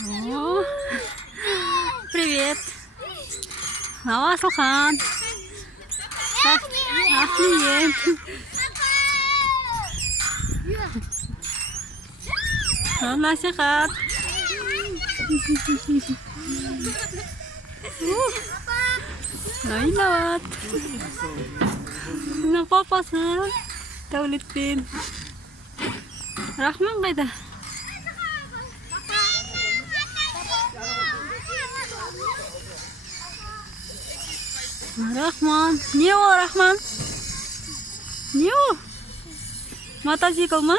О, привет. Асылхан. Ахмиет. Насихат. Виноват. Мына папасы Дәулетпен. Рахман қайда? Рахман. Не ол Рахман? Не ол? Мотоцикл ма?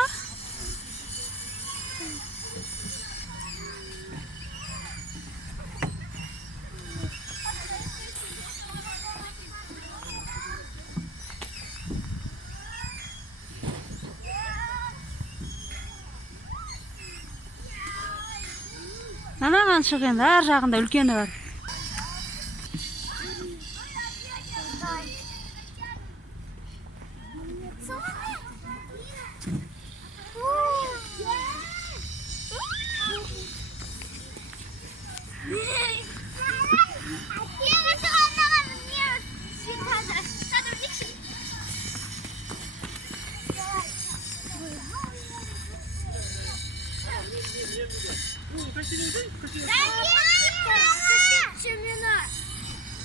Анаған шығ енді, ар жағында үлкені бар.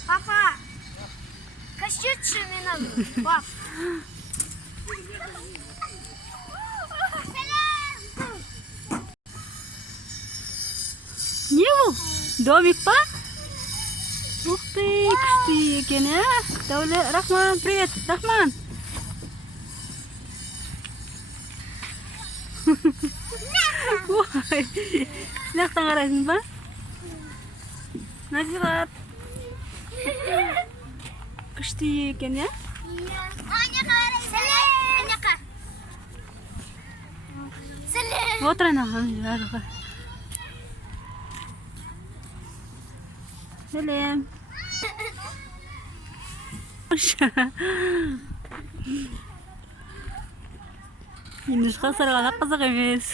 Папа, кащетші мені, пап. Не бұл? Домик па? Ух ты, күшті екен, ә? Рахман, привет, Рахман. Ой, сінақтан қарайсың ба? Насихат. Күшті екен, ә? Отыр анаған жарығы. Сәлем. Инушқа сырғана қызық емес.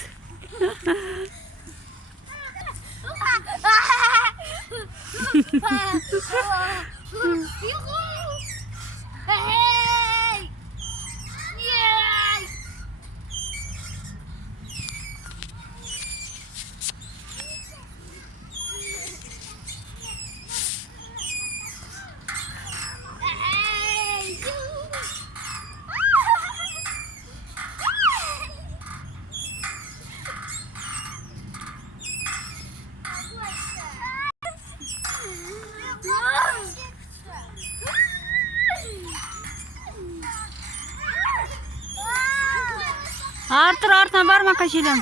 Артыр, артынан барма қашелем.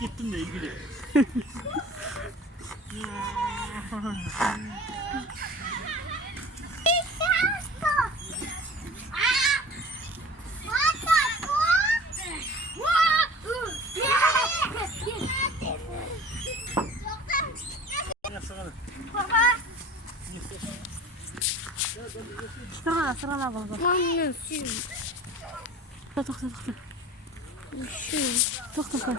Gittim de ilgili. Сырғана балға. Мамның сүйім. Тоқта. Тоқта.